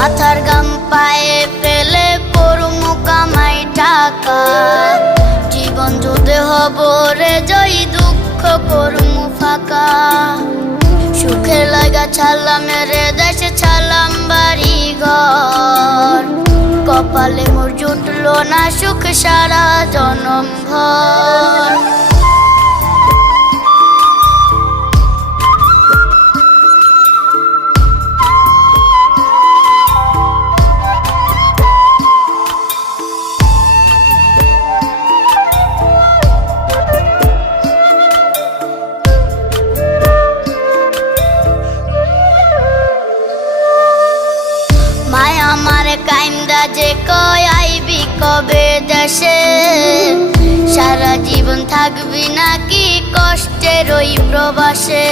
মাথার গাম পায়ে ফেলে করমু কামাই টাকা, জীবন যুদ্ধে হব রে জয়ী, দুঃখ করমু ফাঁকা। সুখের লাগা ছাড়লাম রে দেশে, ছাড়লাম বাড়ি ঘর, কপালে মোর জুটলো না সুখ সারা জনম ভর। মায়া আমারে কাইন্দা যে কয় আইবি কবে দেশে, সারা জীবন থাকবি নাকি কষ্টের ওই প্রবাসে।